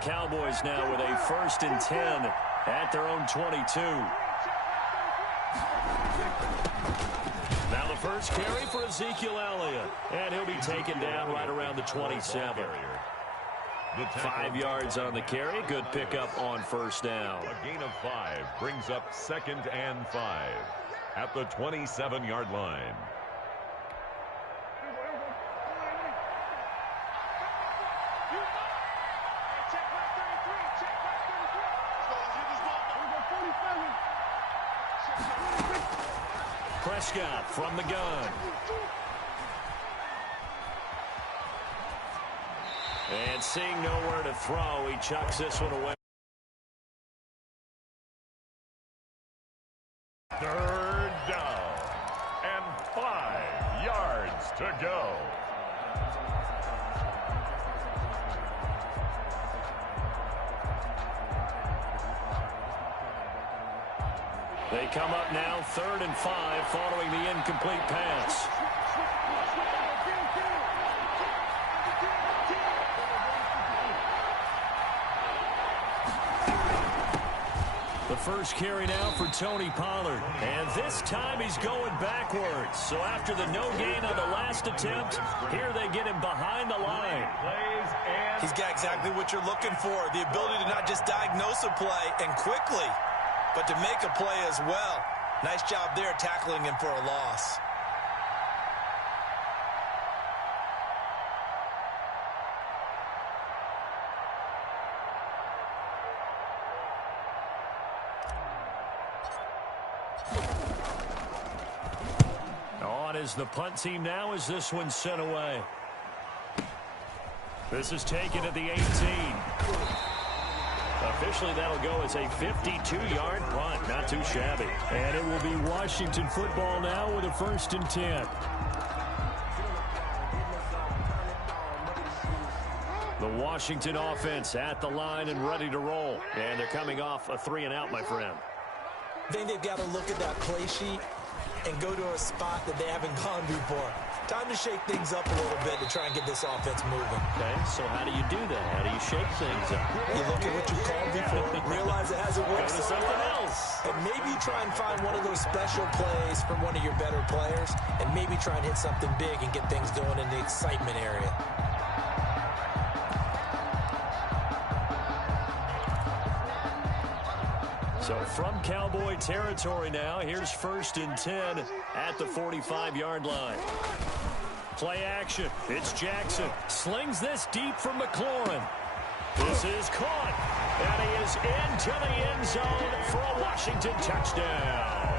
Cowboys now with a 1st and 10 at their own 22. Now the first carry for Ezekiel Elliott, and he'll be taken down right around the 27. 5 yards on the carry. Good pickup on 1st down. A gain of 5 brings up 2nd and 5 at the 27-yard line. Prescott from the gun. And seeing nowhere to throw, he chucks this one away. 3rd down and 5 yards to go. They come up now 3rd and 5 following the incomplete pass. The first carry now for Tony Pollard. And this time he's going backwards. So after the no gain on the last attempt, here they get him behind the line. He's got exactly what you're looking for. The ability to not just diagnose a play and quickly, but to make a play as well. Nice job there tackling him for a loss. On is the punt team now as this one's sent away. This is taken at the 18. Officially, that'll go as a 52-yard punt. Not too shabby. And it will be Washington football now with a 1st and 10. The Washington offense at the line and ready to roll. And they're coming off a 3-and-out, my friend. I think they've got to look at that play sheet and go to a spot that they haven't gone before. Time to shake things up a little bit to try and get this offense moving. Okay, so how do you do that? How do you shake things up? You look at what you called before, realize it hasn't worked. Go to something else. And maybe try and find one of those special plays from one of your better players, and maybe try and hit something big and get things going in the excitement area. So from Cowboy territory now, here's 1st and 10 at the 45-yard line. Play action. It's Jackson. Slings this deep from McLaurin. This is caught. And he is into the end zone for a Washington touchdown.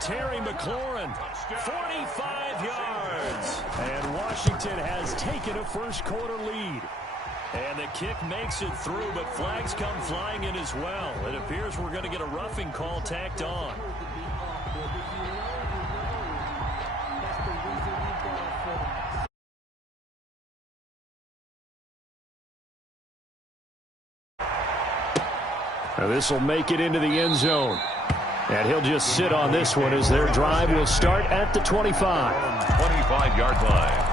Terry McLaurin, 45 yards. And Washington has taken a first-quarter lead. And the kick makes it through, but flags come flying in as well. It appears we're going to get a roughing call tacked on. Now this will make it into the end zone. And he'll just sit on this one as their drive will start at the 25. 25-yard line.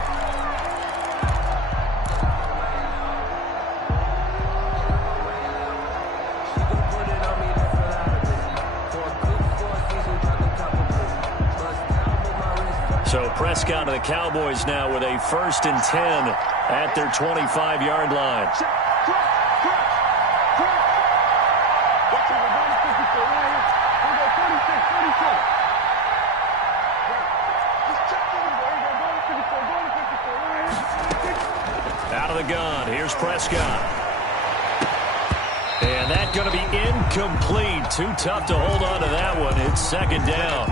So Prescott of the Cowboys now with a 1st and 10 at their 25-yard line. Out of the gun, here's Prescott. And that's going to be incomplete. Too tough to hold on to that one. It's 2nd down.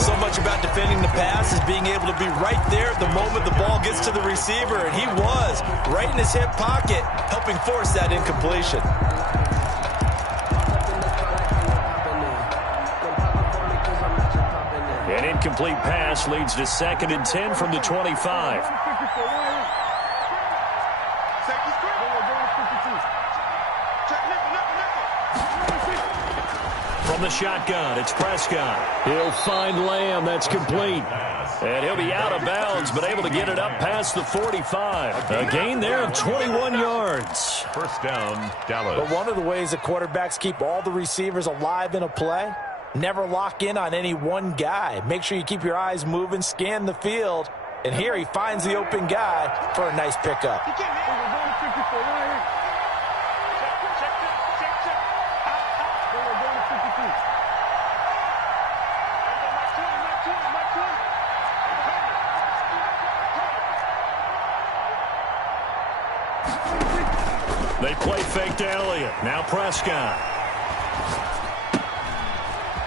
So much about defending the pass is being able to be right there at the moment the ball gets to the receiver. And he was right in his hip pocket, helping force that incompletion. An incomplete pass leads to 2nd and 10 from the 25. From From the shotgun, it's Prescott. He'll find Lamb. That's complete. And he'll be out of bounds, but able to get it up past the 45. A gain there of 21 yards. First down, Dallas. But one of the ways that quarterbacks keep all the receivers alive in a play, never lock in on any one guy. Make sure you keep your eyes moving, scan the field. And here he finds the open guy for a nice pickup. They play fake to Elliott. Now Prescott.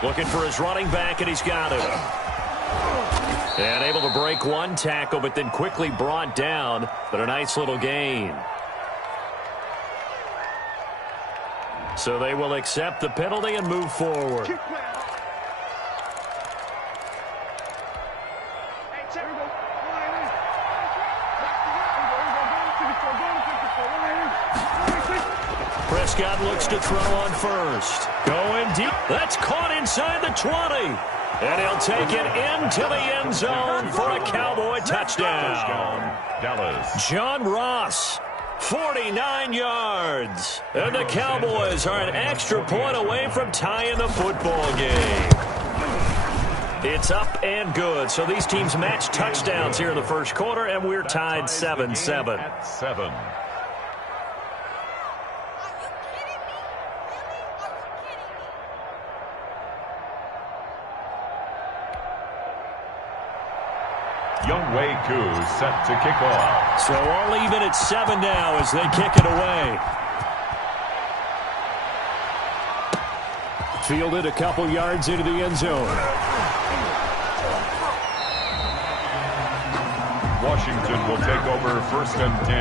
Looking for his running back, and he's got it. And able to break one tackle, but then quickly brought down. But a nice little gain. So they will accept the penalty and move forward. Prescott looks to throw on first. Going deep. That's caught inside the 20. And he'll take it into the end zone for a Cowboy touchdown. Dallas. John Ross, 49 yards. And the Cowboys are an extra point away from tying the football game. It's up and good. So these teams match touchdowns here in the first quarter, and we're tied 7-7. At 7. Younghoe Koo set to kick off. So all even at 7 now as they kick it away. Fielded a couple yards into the end zone. Washington will take over 1st and 10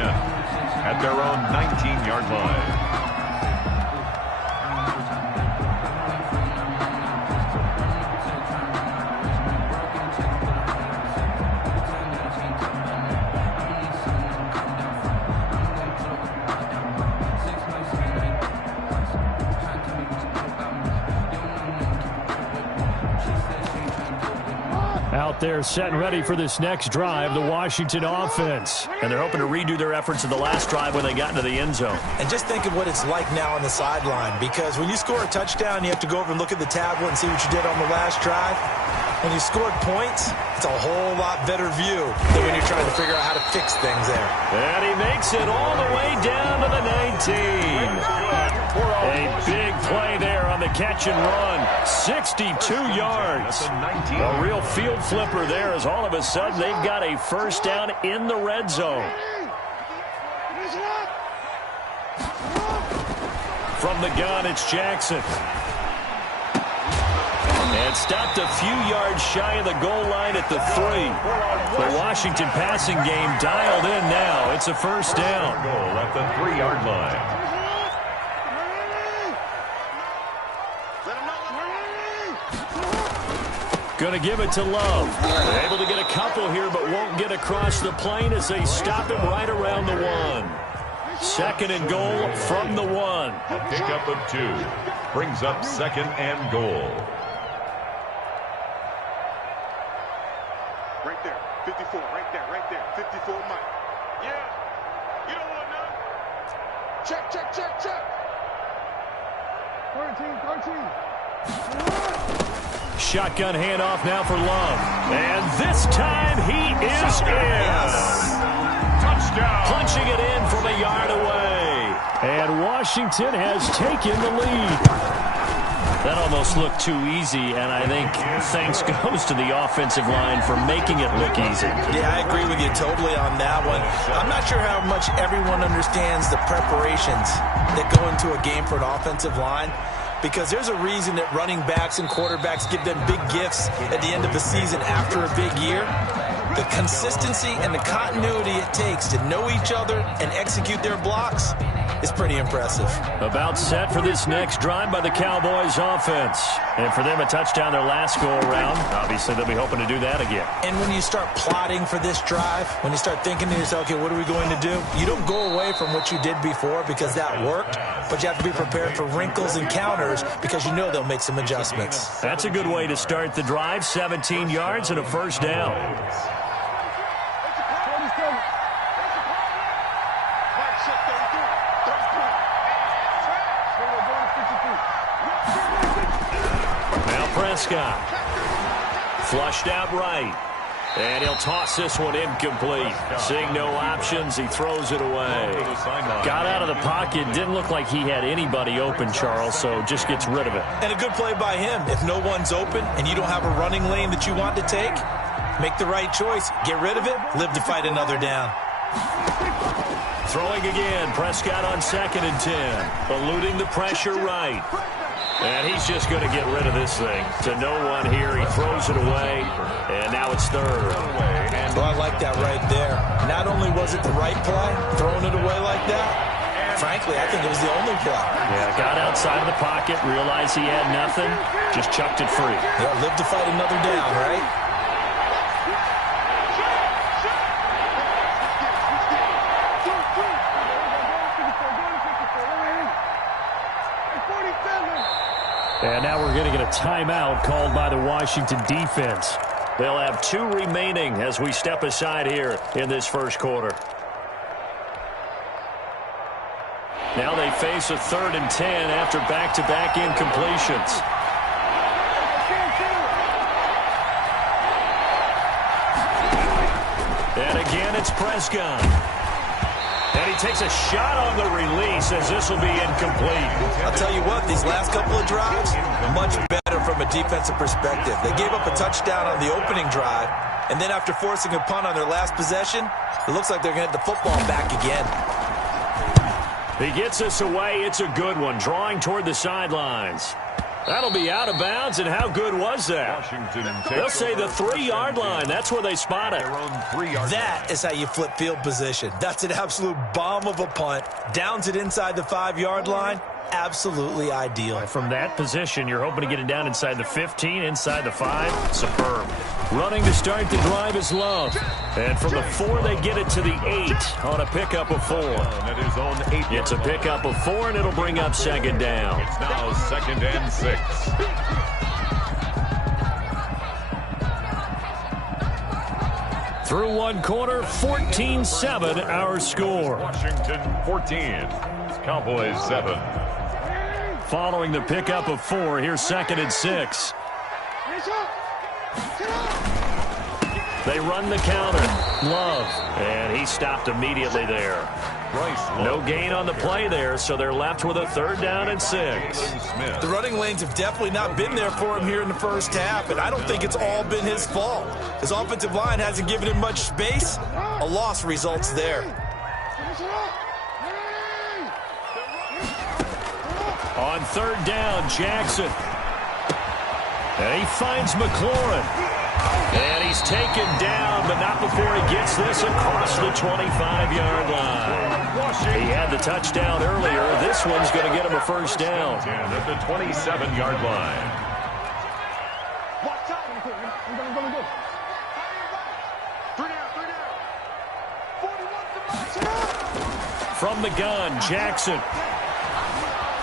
at their own 19-yard line. Out there set and ready for this next drive, the Washington offense. And they're hoping to redo their efforts in the last drive when they got into the end zone. And just think of what it's like now on the sideline, because when you score a touchdown, you have to go over and look at the tablet and see what you did on the last drive. When you scored points, it's a whole lot better view than when you're trying to figure out how to fix things there. And he makes it all the way down to the 19. A big play there on the catch and run. 62 yards. A real field flipper there as all of a sudden they've got a first down in the red zone. From the gun, it's Jackson. And stopped a few yards shy of the goal line at the 3. The Washington passing game dialed in now. It's a first down. Goal at the 3-yard line. Going to give it to Love. They're able to get a couple here, but won't get across the plane as they stop him right around the 1. 2nd and goal from the 1. A pickup of 2 brings up 2nd and goal. Right there, 54, right there, 54, Mike. Yeah, you don't want none. Check. 13. Shotgun handoff now for Love. And this time he is in. Touchdown. Punching it in from a yard away. And Washington has taken the lead. That almost looked too easy, and I think thanks goes to the offensive line for making it look easy. Yeah, I agree with you totally on that one. I'm not sure how much everyone understands the preparations that go into a game for an offensive line, because there's a reason that running backs and quarterbacks give them big gifts at the end of the season after a big year. The consistency and the continuity it takes to know each other and execute their blocks is pretty impressive. About set for this next drive by the Cowboys offense. And for them, a touchdown their last go-around. Obviously, they'll be hoping to do that again. And when you start plotting for this drive, when you start thinking to yourself, okay, what are we going to do? You don't go away from what you did before because that worked, but you have to be prepared for wrinkles and counters because you know they'll make some adjustments. That's a good way to start the drive. 17 yards and a first down. Now Prescott. Flushed out right. And he'll toss this one incomplete. Seeing no options, he throws it away. Got out of the pocket. Didn't look like he had anybody open, Charles, so just gets rid of it. And a good play by him. If no one's open and you don't have a running lane that you want to take, make the right choice. Get rid of it. Live to fight another down. Throwing again. Prescott on 2nd and 10. Eluding the pressure right. And he's just going to get rid of this thing. To no one here. He throws it away. And now it's 3rd. Well, I like that right there. Not only was it the right play, throwing it away like that, frankly, I think it was the only play. Yeah, got outside of the pocket, realized he had nothing, just chucked it free. Yeah, live to fight another down, right? And now we're going to get a timeout called by the Washington defense. They'll have 2 remaining as we step aside here in this first quarter. Now they face a 3rd and 10 after back-to-back incompletions. And again, it's Prescott. And he takes a shot on the release as this will be incomplete. I'll tell you what, these last couple of drives, much better from a defensive perspective. They gave up a touchdown on the opening drive, and then after forcing a punt on their last possession, it looks like they're going to get the football back again. He gets this away. It's a good one, drawing toward the sidelines. That'll be out of bounds, and how good was that? They'll say the 3-yard line. That's where they spot it. That is how you flip field position. That's an absolute bomb of a punt. Downs it inside the 5-yard line. Absolutely ideal. From that position, you're hoping to get it down inside the 15, inside the 5. Superb. Running to start the drive is Love. And from the 4, they get it to the 8 on a pickup of 4. It's a pickup of 4, and it'll bring up 2nd down. It's now 2nd and 6. Through 1 quarter, 14-7 our score. Washington 14, Cowboys 7. Following the pickup of 4, here's 2nd and 6. They run the counter. Love. And he stopped immediately there. No gain on the play there, so they're left with a 3rd down and 6. The running lanes have definitely not been there for him here in the first half, and I don't think it's all been his fault. His offensive line hasn't given him much space. A loss results there. On 3rd down, Jackson. And he finds McLaurin. And he's taken down, but not before he gets this across the 25-yard line. He had the touchdown earlier. This one's going to get him a 1st down. At the 27-yard line. From the gun, Jackson.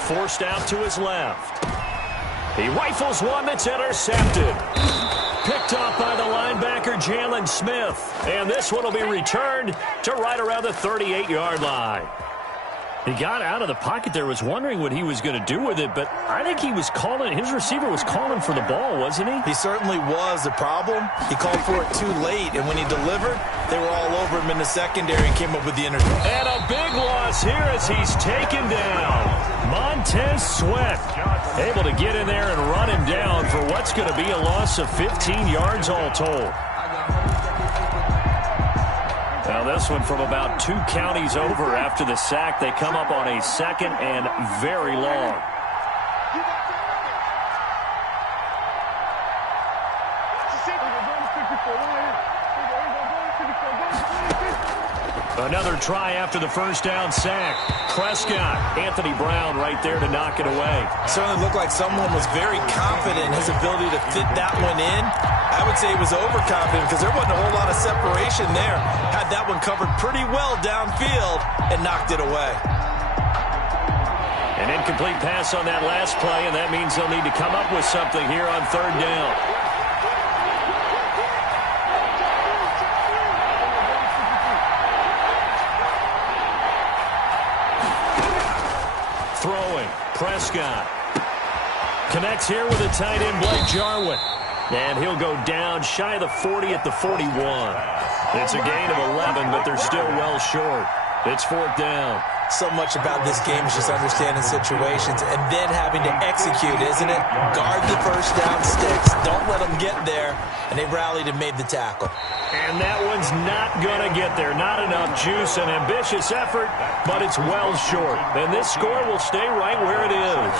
Forced out to his left. He rifles one that's intercepted. Picked off by the linebacker, Jalen Smith. And this one will be returned to right around the 38-yard line. He got out of the pocket there, was wondering what he was going to do with it, but I think he was calling, his receiver was calling for the ball, wasn't he? He certainly was. The problem, he called for it too late, and when he delivered, they were all over him in the secondary and came up with the interception. And a big loss here as he's taken down. Montez Sweat able to get in there and run him down for what's going to be a loss of 15 yards all told. Now this one from about 2 counties over after the sack. They come up on a 2nd and very long. Another try after the first down sack. Prescott, Anthony Brown right there to knock it away. Certainly looked like someone was very confident in his ability to fit that one in. I would say he was overconfident because there wasn't a whole lot of separation there. Had that one covered pretty well downfield and knocked it away. An incomplete pass on that last play, and that means they'll need to come up with something here on third down. Throwing, Prescott. Connects here with a tight end, Blake Jarwin. And he'll go down shy of the 40 at the 41. It's a gain of 11, but they're still well short. It's fourth down. So much about this game is just understanding situations and then having to execute, isn't it? Guard the first down sticks. Don't let them get there. And they rallied and made the tackle. And that one's not going to get there. Not enough juice, an ambitious effort, but it's well short. And this score will stay right where it is.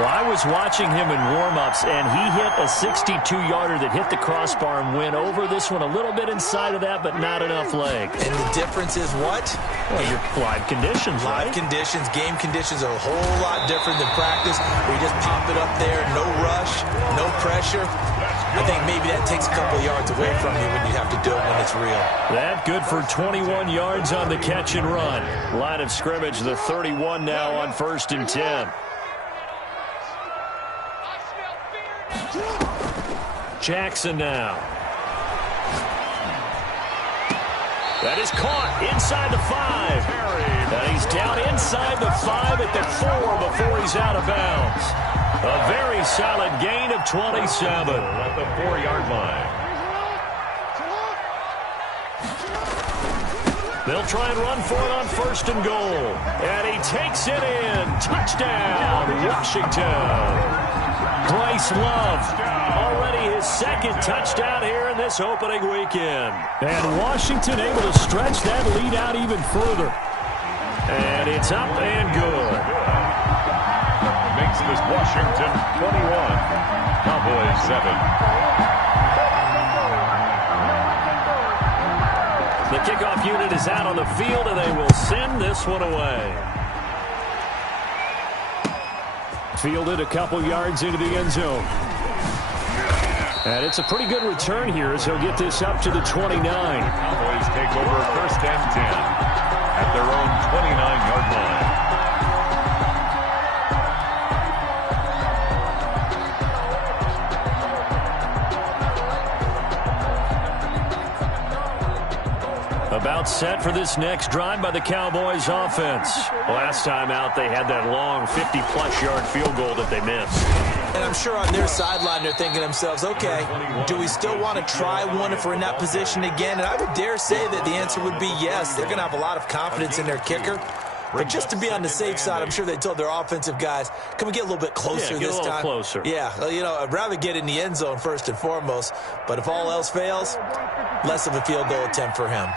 Well, I was watching him in warm-ups, and he hit a 62-yarder that hit the crossbar and went over this one a little bit inside of that, but not enough leg. And the difference is what? Well, your live conditions, right? Live conditions, game conditions are a whole lot different than practice, where you just pop it up there, no rush, no pressure. I think maybe that takes a couple of yards away from you when you have to do it when it's real. That good for 21 yards on the catch and run. Line of scrimmage, the 31 now on 1st and 10. Jackson now. That is caught inside the 5. And he's down inside the 5 at the 4 before he's out of bounds. A very solid gain of 27. At the 4-yard line. They'll try and run for it on 1st and goal. And he takes it in. Touchdown, Washington. Bryce Love, already his second touchdown here in this opening weekend. And Washington able to stretch that lead out even further. And it's up and good. Makes this Washington 21, Cowboys 7. The kickoff unit is out on the field, and they will send this one away. Fielded a couple yards into the end zone. And it's a pretty good return here as he'll get this up to the 29. Cowboys take over 1st and 10 at their own 29-yard line. About set for this next drive by the Cowboys offense. Last time out, they had that long 50-plus yard field goal that they missed. And I'm sure on their sideline they're thinking to themselves, okay, do we still want to try one if we're in that position again? And I would dare say that the answer would be yes. They're going to have a lot of confidence in their kicker. But just to be on the safe side, I'm sure they told their offensive guys, can we get a little bit closer this time? Closer. Yeah, well, you know, I'd rather get in the end zone first and foremost. But if all else fails, less of a field goal attempt for him.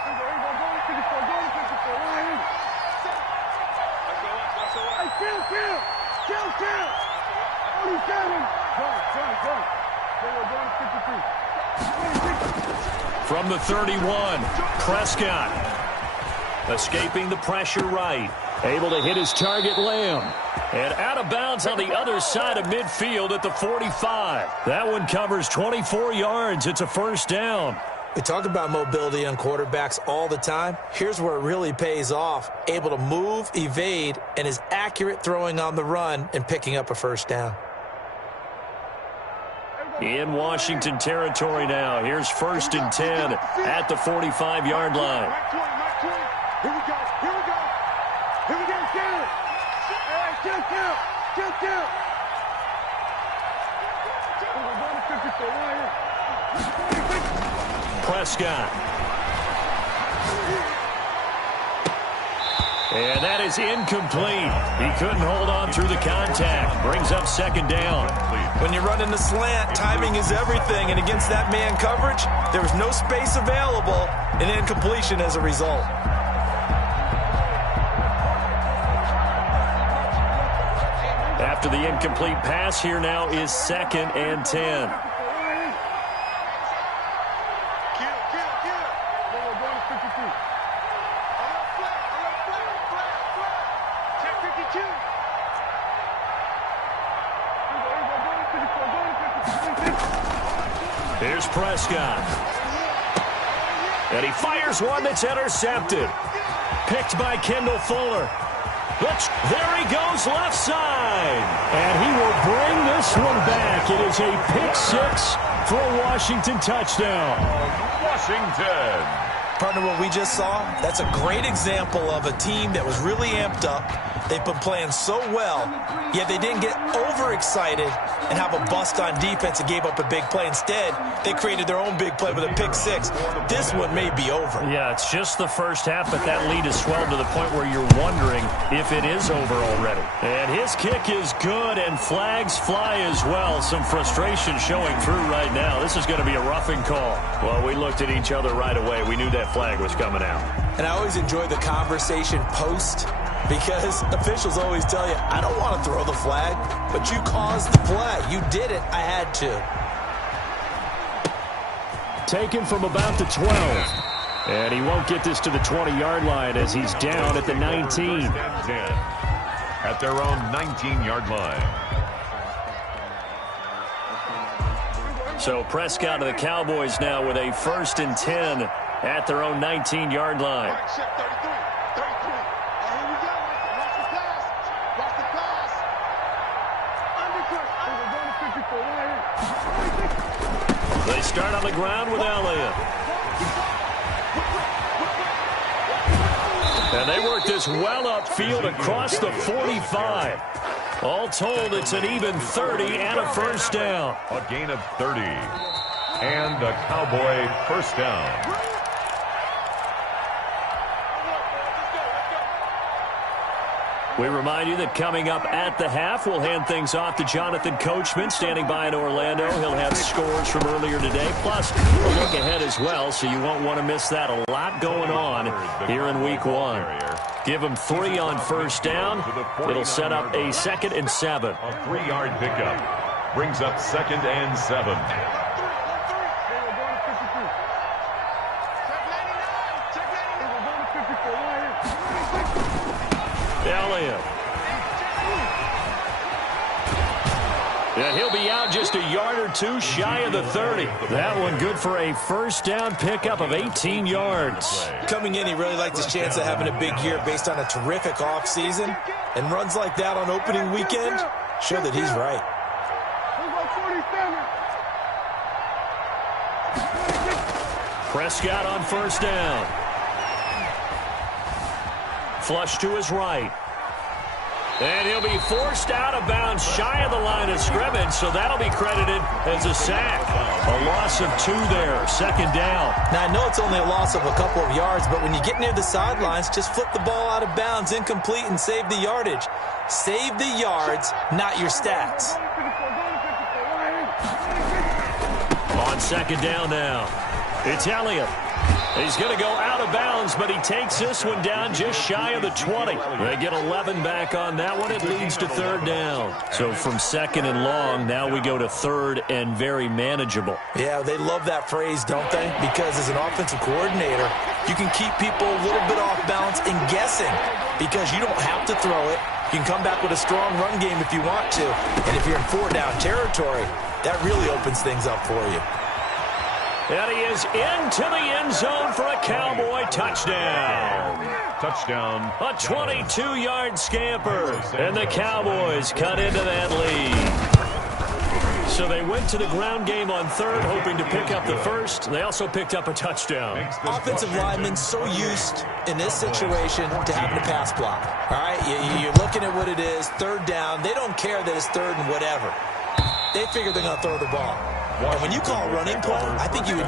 From the 31, Prescott escaping the pressure right. Able to hit his target, Lamb. And out of bounds on the other side of midfield at the 45. That one covers 24 yards. It's a 1st down. We talk about mobility on quarterbacks all the time. Here's where it really pays off. Able to move, evade, and is accurate throwing on the run and picking up a 1st down. In Washington territory now. Here's 1st and 10 at the 45-yard line. Here we go. Here we go. Here we go. Get it. Hey, kill. Prescott. And that is incomplete. He couldn't hold on through the contact. Brings up 2nd down. When you're running the slant, timing is everything. And against that man coverage, there was no space available, and incompletion as a result. After the incomplete pass, here now is 2nd and 10. Here's Prescott. And he fires one that's intercepted. Picked by Kendall Fuller. There he goes left side. And he will bring this one back. It is a pick six for a Washington touchdown. Washington. Partner, what we just saw, that's a great example of a team that was really amped up. They've been playing so well, yet they didn't get overexcited and have a bust on defense and gave up a big play. Instead, they created their own big play with a pick six. This one may be over. Yeah, it's just the first half, but that lead has swelled to the point where you're wondering if it is over already. And his kick is good, and flags fly as well. Some frustration showing through right now. This is going to be a roughing call. Well, we looked at each other right away. We knew that flag was coming out. And I always enjoy the conversation post, because officials always tell you, I don't want to throw the flag, but you caused the play. You did it. I had to. Taken from about the 12. And he won't get this to the 20-yard line as he's down at the 19. At their own 19-yard line. So Prescott of the Cowboys now with a 1st and 10 at their own 19-yard line. They start on the ground with Elliott. And they work this well upfield across the 45. All told, it's an even 30 and a first down. A gain of 30. And a Cowboy first down. We remind you that coming up at the half, we'll hand things off to Jonathan Coachman, standing by in Orlando. He'll have scores from earlier today, plus a look ahead as well, so you won't want to miss that. A lot going on here in Week 1. Give him 3 on first down. It'll set up a 2nd and 7. A 3-yard pickup brings up 2nd and 7. Elliott. And he'll be out just a yard or two shy of the 30. That one good for a first down pickup of 18 yards. Coming in, he really liked his chance of having a big year based on a terrific offseason. And runs like that on opening weekend show that he's right. Prescott on first down. Flush to his right. And he'll be forced out of bounds shy of the line of scrimmage, so that'll be credited as a sack. A loss of 2 there, 2nd down. Now, I know it's only a loss of a couple of yards, but when you get near the sidelines, just flip the ball out of bounds, incomplete, and save the yardage. Save the yards, not your stats. On 2nd down now, it's Elliott. He's going to go out of bounds, but he takes this one down just shy of the 20. They get 11 back on that one. It leads to 3rd down. So from 2nd and long, now we go to 3rd and very manageable. Yeah, they love that phrase, don't they? Because as an offensive coordinator, you can keep people a little bit off balance and guessing because you don't have to throw it. You can come back with a strong run game if you want to. And if you're in 4-down territory, that really opens things up for you. And he is into the end zone for a Cowboy touchdown. Touchdown. A 22-yard scamper. And the Cowboys cut into that lead. So they went to the ground game on 3rd, hoping to pick up the 1st. They also picked up a touchdown. Offensive linemen so used in this situation to having to pass block. All right, you're looking at what it is, 3rd down. They don't care that it's 3rd and whatever. They figure they're going to throw the ball. And when you call running play, I think you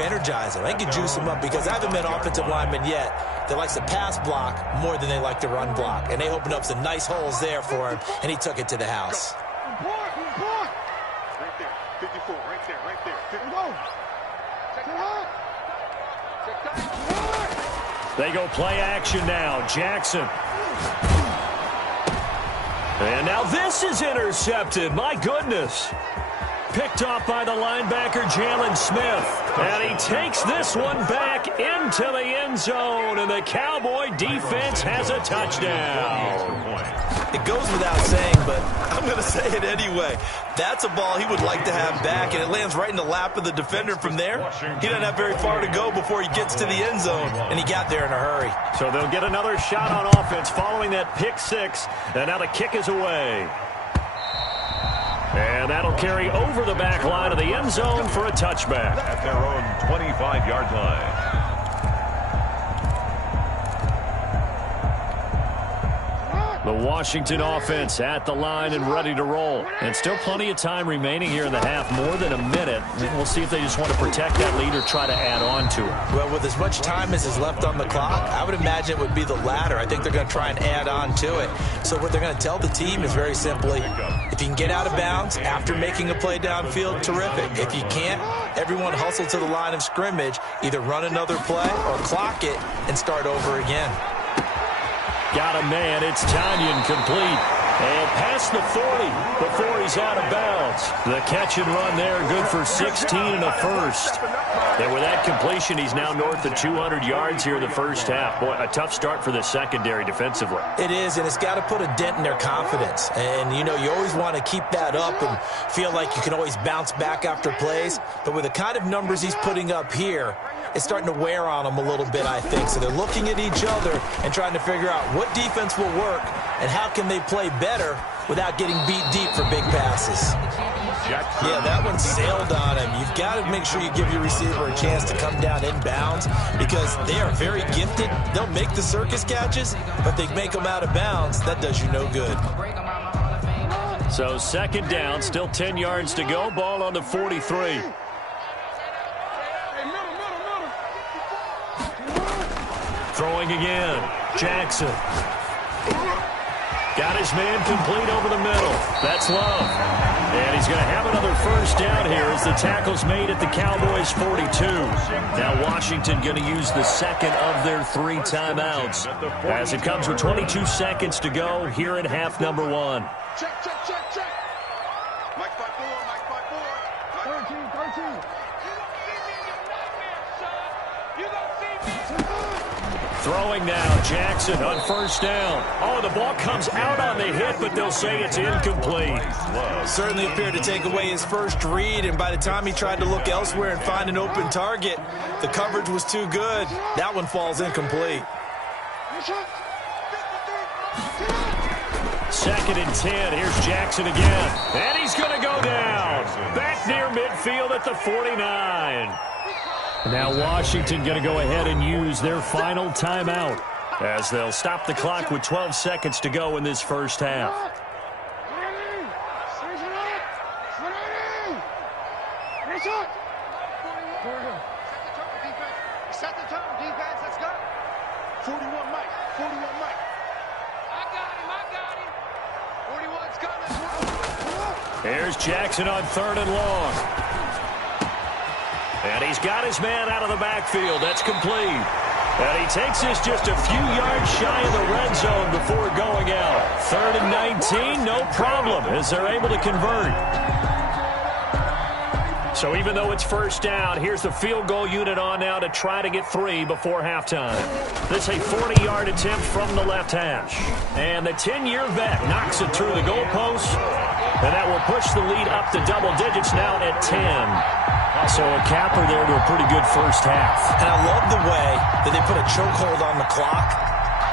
energize them. I think you juice them up because I haven't met offensive linemen yet that likes to pass block more than they like to run block. And they opened up some nice holes there for him, and he took it to the house. Right there, 54, right there, right there. 50. They go play action now. Jackson. And now this is intercepted. My goodness. Picked off by the linebacker, Jalen Smith. And he takes this one back into the end zone. And the Cowboy defense has a touchdown. It goes without saying, but I'm going to say it anyway. That's a ball he would like to have back, and it lands right in the lap of the defender from there. He doesn't have very far to go before he gets to the end zone, and he got there in a hurry. So they'll get another shot on offense following that pick six, and now the kick is away. And that'll carry over the back line of the end zone for a touchback. At their own 25-yard line. The Washington offense at the line and ready to roll. And still plenty of time remaining here in the half, more than a minute. And we'll see if they just want to protect that lead or try to add on to it. Well, with as much time as is left on the clock, I would imagine it would be the latter. I think they're going to try and add on to it. So what they're going to tell the team is very simply, if you can get out of bounds after making a play downfield, terrific. If you can't, everyone hustle to the line of scrimmage, either run another play or clock it and start over again. Got a man. It's Tanyan complete. And past the 40 before he's out of bounds. The catch and run there, good for 16 and a first. And with that completion, he's now north of 200 yards here in the first half. Boy, a tough start for the secondary defensively. It is, and it's got to put a dent in their confidence. And, you know, you always want to keep that up and feel like you can always bounce back after plays. But with the kind of numbers he's putting up here, it's starting to wear on them a little bit, I think. So they're looking at each other and trying to figure out what defense will work and how can they play better without getting beat deep for big passes. Yeah, that one sailed on him. You've got to make sure you give your receiver a chance to come down inbounds because they are very gifted. They'll make the circus catches, but they make them out of bounds. That does you no good. So second down, still 10 yards to go. Ball on the 43. Throwing again. Jackson. Got his man complete over the middle. That's Love. And he's going to have another first down here as the tackle's made at the Cowboys' 42. Now Washington going to use the second of their 3 timeouts as it comes with 22 seconds to go here in half number 1. Check. Mike 5-4, Mike 5-4. 13. You don't see me in your nightmare, son. You don't see me. Throwing now, Jackson on first down. Oh, the ball comes out on the hit, but they'll say it's incomplete. Certainly appeared to take away his first read, and by the time he tried to look elsewhere and find an open target, the coverage was too good. That one falls incomplete. Second and 10. Here's Jackson again. And he's going to go down. Back near midfield at the 49. Now Washington going to go ahead and use their final timeout as they'll stop the clock with 12 seconds to go in this first half. Set the tone, defense. Let's go. 41 Mike. I got him. 41's coming. Here's Jackson on third and long. And he's got his man out of the backfield. That's complete. And he takes this just a few yards shy of the red zone before going out. 3rd and 19, no problem, as they're able to convert. So even though it's first down, here's the field goal unit on now to try to get 3 before halftime. This is a 40-yard attempt from the left hash. And the 10-year vet knocks it through the goalpost. And that will push the lead up to double digits now at 10. So a capper there to a pretty good first half. And I love the way that they put a chokehold on the clock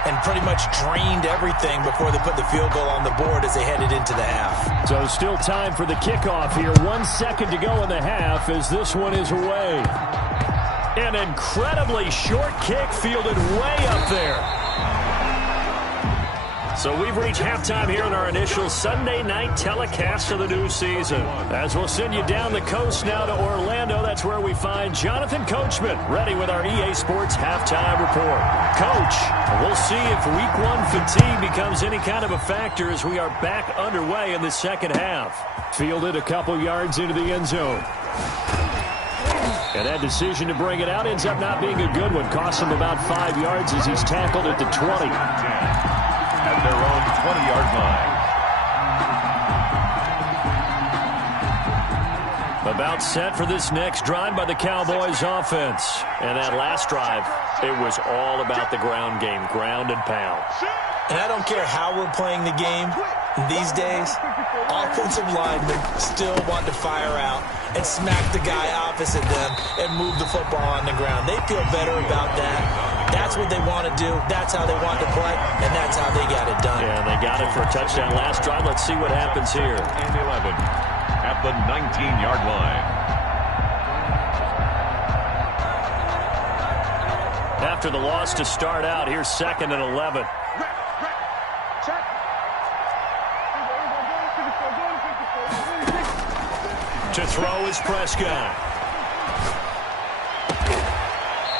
and pretty much drained everything before they put the field goal on the board as they headed into the half. So still time for the kickoff here. 1 second to go in the half as this one is away. An incredibly short kick fielded way up there. So we've reached halftime here in our initial Sunday night telecast of the new season. As we'll send you down the coast now to Orlando, that's where we find Jonathan Coachman ready with our EA Sports halftime report. Coach, we'll see if week 1 fatigue becomes any kind of a factor as we are back underway in the second half. Fielded a couple yards into the end zone. And that decision to bring it out ends up not being a good one. Costs him about 5 yards as he's tackled at the 20. At their own 20-yard line. About set for this next drive by the Cowboys offense. And that last drive, it was all about the ground game, ground and pound. And I don't care how we're playing the game these days, offensive linemen still want to fire out and smack the guy opposite them and move the football on the ground. They feel better about that. That's what they want to do. That's how they want to play, and that's how they got it done. Yeah, they got it for a touchdown last drive. Let's see what happens here. And 11 at the 19-yard line. After the loss to start out, here's 2nd and 11. To throw is Prescott.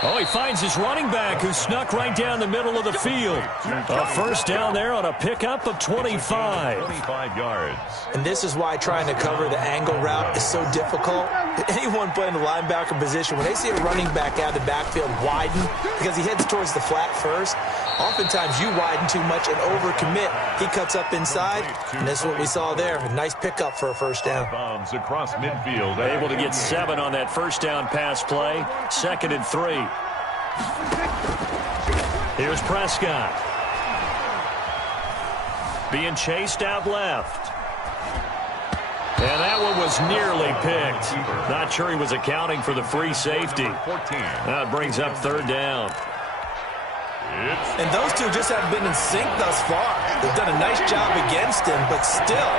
Oh, he finds his running back who snuck right down the middle of the field. A first down there on a pickup of 25. 25 yards. And this is why trying to cover the angle route is so difficult. Anyone playing the linebacker position, when they see a running back out of the backfield widen because he heads towards the flat first, oftentimes you widen too much and overcommit. He cuts up inside, and this is what we saw there. A nice pickup for a first down. Bombs across midfield. Able to get 7 on that first down pass play. 2nd and 3. Here's Prescott. Being chased out left. And that one was nearly picked. Not sure he was accounting for the free safety. 14. That brings up 3rd down. And those two just haven't been in sync thus far. They've done a nice job against him, but still,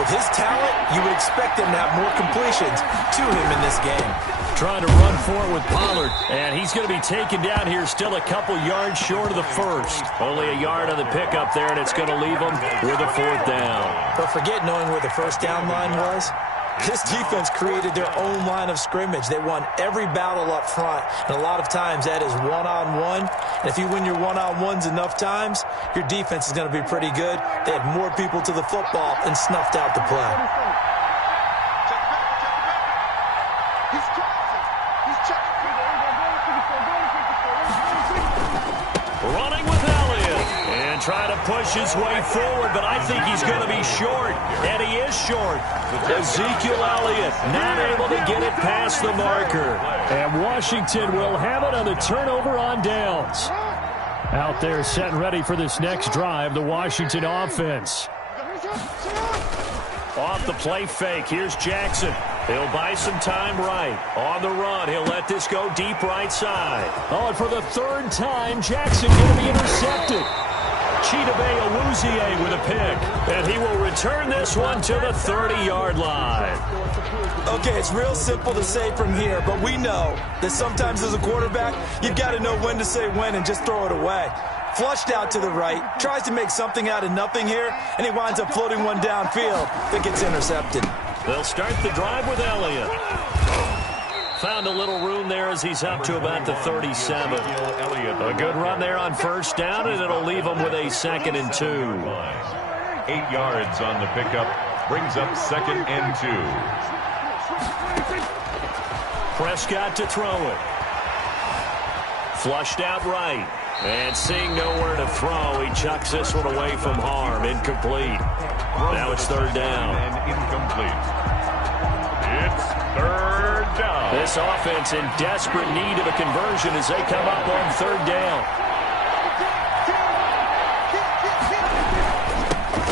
with his talent, you would expect him to have more completions to him in this game. Trying to run for it with Pollard, and he's going to be taken down here still a couple yards short of the first. Only a yard on the pickup there, and it's going to leave him with a 4th down. But forget knowing where the first down line was. This defense created their own line of scrimmage. They won every battle up front, and a lot of times that is one-on-one. And if you win your one-on-ones enough times, your defense is going to be pretty good. They had more people to the football and snuffed out the play. Running with Elliott and trying to push his way forward, but I think he's going to be short, and he is short. Ezekiel Elliott not able to get it past the marker. And Washington will have it on the turnover on downs. Out there set and ready for this next drive, the Washington offense. Off the play fake, here's Jackson. He'll buy some time right. On the run, he'll let this go deep right side. Oh, and for the 3rd time, Jackson going to be intercepted. Chidobe Awuzie with a pick. And he will return this one to the 30-yard line. Okay, it's real simple to say from here, but we know that sometimes as a quarterback, you've got to know when to say when and just throw it away. Flushed out to the right, tries to make something out of nothing here, and he winds up floating one downfield that gets intercepted. They'll start the drive with Elliott. Found a little room there as he's up to about the 37. A good run there on first down, and it'll leave him with a 2nd and 2. 8 yards on the pickup. Brings up 2nd and 2. Prescott to throw it. Flushed out right. And seeing nowhere to throw, he chucks this one away from harm. Incomplete. Now it's 3rd down. And incomplete. It's 3rd down. This offense in desperate need of a conversion as they come up on 3rd down.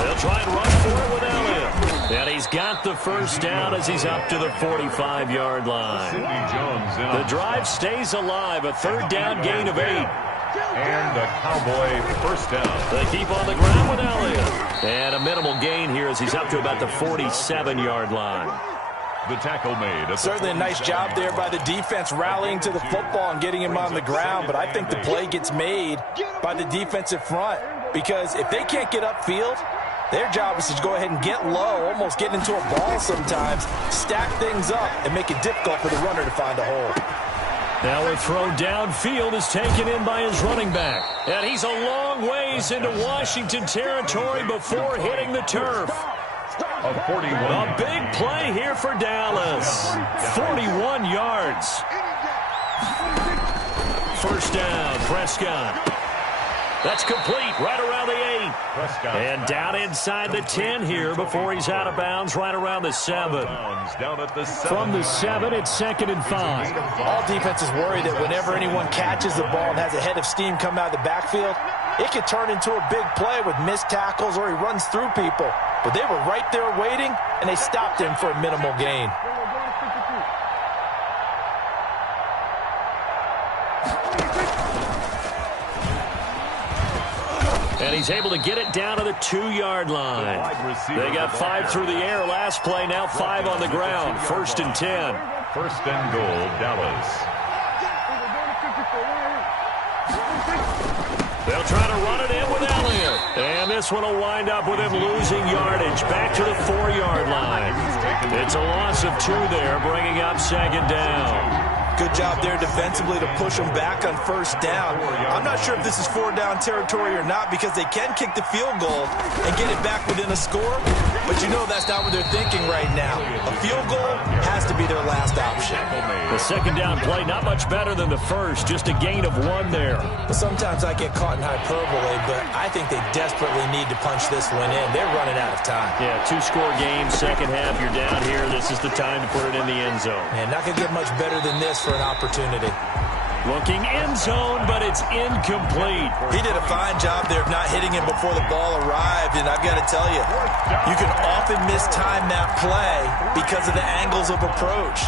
They'll try and run for it with Elliott. And he's got the first down as he's up to the 45-yard line. The drive stays alive. A 3rd down gain of 8. And a Cowboy first down. They keep on the ground with Elliott. And a minimal gain here as he's up to about the 47-yard line. The tackle made. Certainly a nice job there by the defense rallying to the football and getting him on the ground, but I think the play gets made by the defensive front because if they can't get upfield, their job is to go ahead and get low, almost get into a ball sometimes, stack things up, and make it difficult for the runner to find a hole. Now a throw downfield is taken in by his running back. And he's a long ways into Washington territory before hitting the turf. A 41. A big play here for Dallas. 41 yards. First down, Prescott. That's complete right around the 8. Prescott. And down inside the 10 here before he's out of bounds right around the 7. Down at the 7. From the 7, it's 2nd and 5. All defenses worry that whenever anyone catches the ball and has a head of steam come out of the backfield, it could turn into a big play with missed tackles or he runs through people. But they were right there waiting, and they stopped him for a minimal gain. And he's able to get it down to the 2-yard line. They got 5 through the air last play, now 5 on the ground. 1st and 10. 1st and goal, Dallas. They'll try to run it in with Elliott. And this one will wind up with him losing yardage back to the 4-yard line. It's a loss of 2 there, bringing up 2nd down. Good job there defensively to push them back on 1st down. I'm not sure if this is 4-down territory or not because they can kick the field goal and get it back within a score, but you know that's not what they're thinking right now. A field goal has to be their last option. The 2nd down play, not much better than the first, just a gain of 1 there. Sometimes I get caught in hyperbole, but I think they desperately need to punch this one in. They're running out of time. Yeah, 2-score game, second half, you're down here. This is the time to put it in the end zone. Man, not going to get much better than this for an opportunity. Looking end zone, but it's incomplete. He did a fine job there of not hitting him before the ball arrived, and I've got to tell you, you can often mistime that play because of the angles of approach.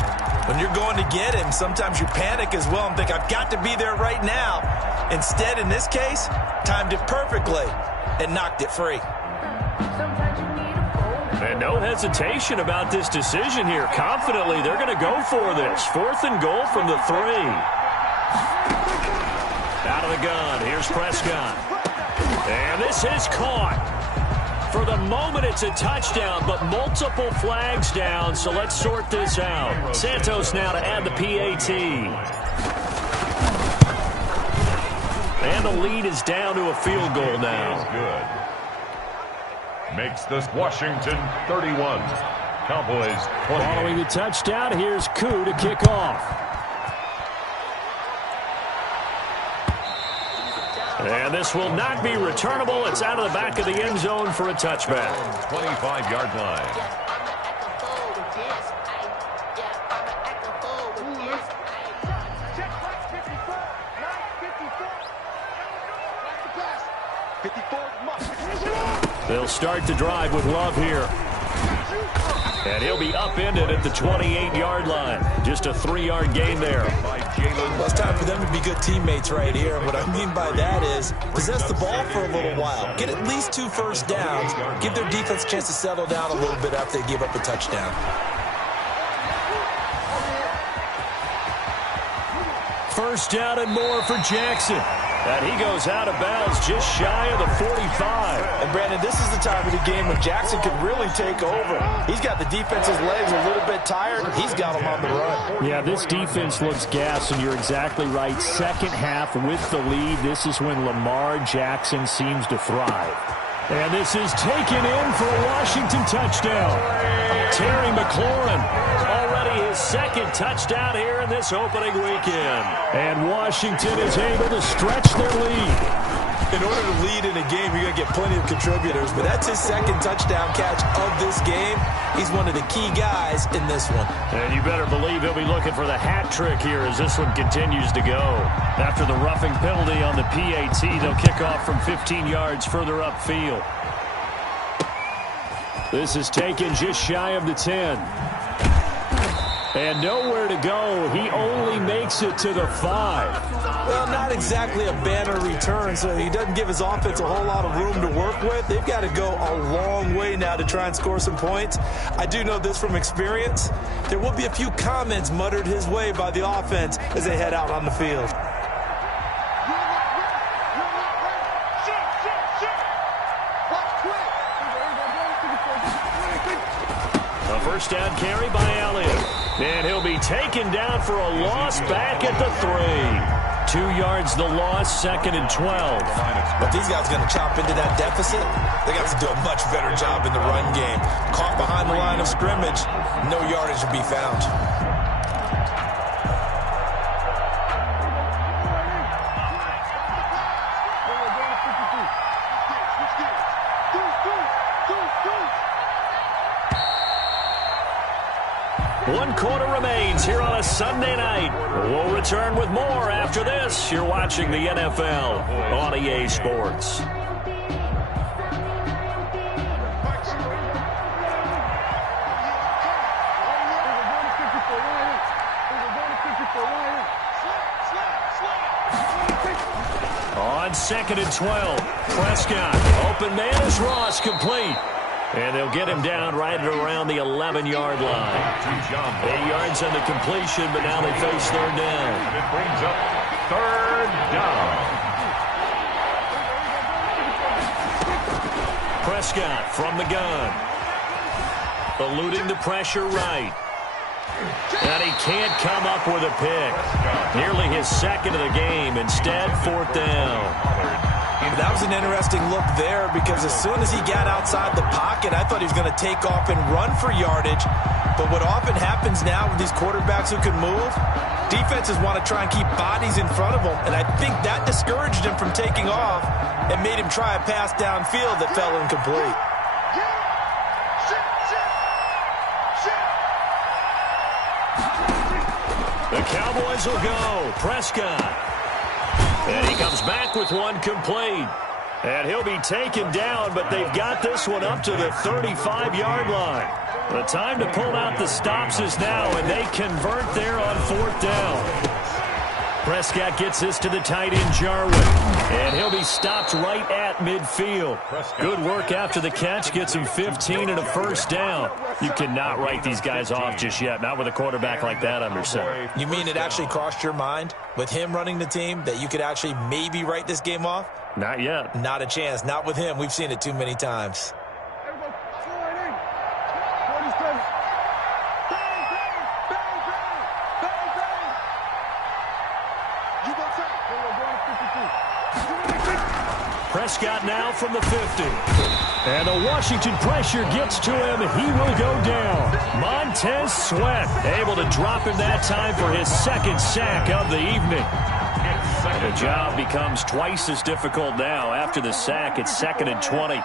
When you're going to get him, sometimes you panic as well and think, I've got to be there right now. Instead, in this case, timed it perfectly and knocked it free. And no hesitation about this decision here. Confidently, they're going to go for this. 4th and goal from the 3. Out of the gun, here's Prescott. And this is caught. For the moment, it's a touchdown, but multiple flags down, so let's sort this out. Santos now to add the PAT. And the lead is down to a field goal now. Good. Makes this Washington 31. Cowboys 20. Following the touchdown, here's Koo to kick off. And this will not be returnable. It's out of the back of the end zone for a touchback. 25-yard line. They'll start the drive with Love here. And he'll be upended at the 28-yard line. Just a 3-yard gain there. Well, it's time for them to be good teammates right here. What I mean by that is possess the ball for a little while. Get at least 2 first downs. Give their defense a chance to settle down a little bit after they give up a touchdown. First down and more for Jackson. And he goes out of bounds just shy of the 45. And, Brandon, this is the time of the game when Jackson can really take over. He's got the defense's legs a little bit tired. He's got them on the run. Yeah, this defense looks gassed, and you're exactly right. Second half with the lead, this is when Lamar Jackson seems to thrive. And this is taken in for a Washington touchdown. Terry McLaurin, already his 2nd touchdown here in this opening weekend. And Washington is able to stretch their lead. In order to lead in a game, you're going to get plenty of contributors, but that's his 2nd touchdown catch of this game. He's one of the key guys in this one. And you better believe he'll be looking for the hat trick here as this one continues to go. After the roughing penalty on the PAT, they'll kick off from 15 yards further upfield. This is taken just shy of the 10. And nowhere to go. He only makes it to the 5. Well, not exactly a banner return, so he doesn't give his offense a whole lot of room to work with. They've got to go a long way now to try and score some points. I do know this from experience. There will be a few comments muttered his way by the offense as they head out on the field. A first down carry by Elliott. And he'll be taken down for a loss back at the 3. 2 yards the loss, 2nd and 12. But these guys are going to chop into that deficit. They got to do a much better job in the run game. Caught behind the line of scrimmage, no yardage to be found. 1 quarter remains here on a Sunday night. We'll return with more after this. You're watching the NFL on EA Sports. On 2nd and 12, Prescott. Open man is Ross, complete. And they'll get him down right at around the 11-yard line. 8 yards on the completion, but now they face 3rd down. It brings up 3rd down. Prescott from the gun. Eluding the pressure right. And he can't come up with a pick. Nearly his 2nd of the game. Instead, 4th down. That was an interesting look there because as soon as he got outside the pocket, I thought he was going to take off and run for yardage. But what often happens now with these quarterbacks who can move, defenses want to try and keep bodies in front of them. And I think that discouraged him from taking off and made him try a pass downfield that fell incomplete. The Cowboys will go. Prescott. And he comes back with one complete. And he'll be taken down, but they've got this one up to the 35-yard line. The time to pull out the stops is now, and they convert there on 4th down. Prescott gets this to the tight end, Jarwin. And he'll be stopped right at midfield. Good work after the catch. Gets him 15 and a 1st down. You cannot write these guys off just yet. Not with a quarterback like that under center. You mean it actually crossed your mind with him running the team that you could actually maybe write this game off? Not yet. Not a chance. Not with him. We've seen it too many times. Prescott now from the 50. And the Washington pressure gets to him. He will go down. Montez Sweat able to drop him that time for his 2nd sack of the evening. The job becomes twice as difficult now. After the sack, it's 2nd and 20.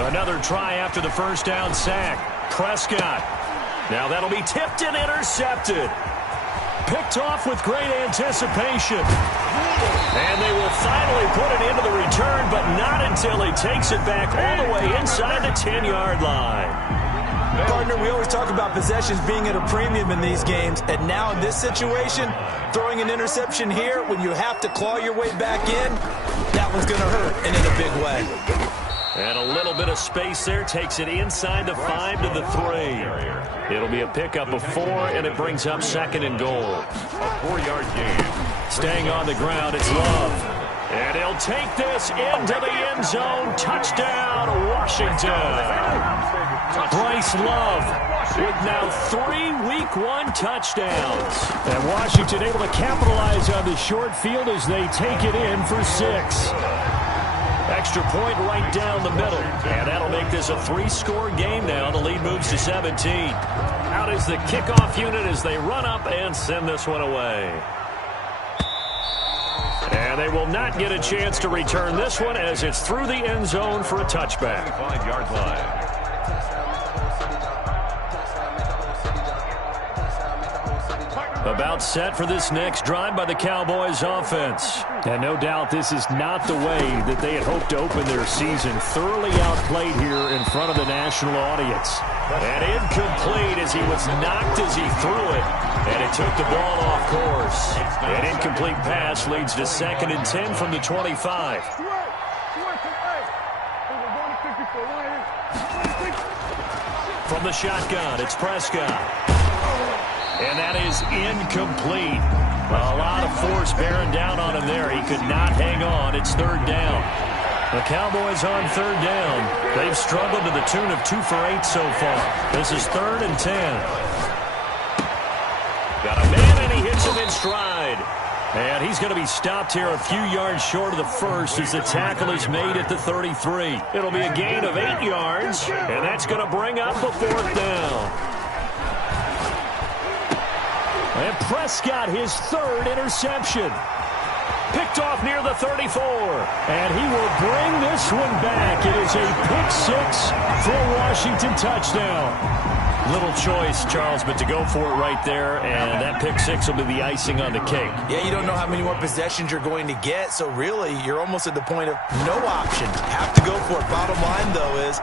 Another try after the 1st down sack. Prescott. Now that'll be tipped and intercepted. Picked off with great anticipation. And they will finally put it into the return, but not until he takes it back all the way inside the 10-yard line. Partner, we always talk about possessions being at a premium in these games, and now in this situation, throwing an interception here when you have to claw your way back in, that one's going to hurt, and in a big way. And a little bit of space there takes it inside the 5 to the 3. It'll be a pickup of 4, and it brings up 2nd and goal. A 4-yard gain. Staying on the ground, it's Love. And he'll take this into the end zone. Touchdown, Washington. Bryce Love with now 3 Week 1 touchdowns. And Washington able to capitalize on the short field as they take it in for 6. Extra point right down the middle. And that'll make this a 3-score game now. The lead moves to 17. Out is the kickoff unit as they run up and send this one away. And they will not get a chance to return this one as it's through the end zone for a touchback. 5-yard line. About set for this next drive by the Cowboys offense. And no doubt this is not the way that they had hoped to open their season. Thoroughly outplayed here in front of the national audience. And incomplete as he was knocked as he threw it. And it took the ball off course. An incomplete pass leads to 2nd and 10 from the 25. From the shotgun, it's Prescott. And that is incomplete. A lot of force bearing down on him there. He could not hang on. It's 3rd down. The Cowboys on 3rd down. They've struggled to the tune of 2 for 8 so far. This is 3rd and 10. Got a man, and he hits him in stride. And he's going to be stopped here a few yards short of the first as the tackle is made at the 33. It'll be a gain of 8 yards, and that's going to bring up the 4th down. And Prescott, his third interception. Picked off near the 34. And he will bring this one back. It is a pick-6 for a Washington touchdown. Little choice, Charles, but to go for it right there, and that pick-6 will be the icing on the cake. Yeah, you don't know how many more possessions you're going to get, so really you're almost at the point of no options. Have to go for it. Bottom line, though, is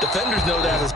defenders know that as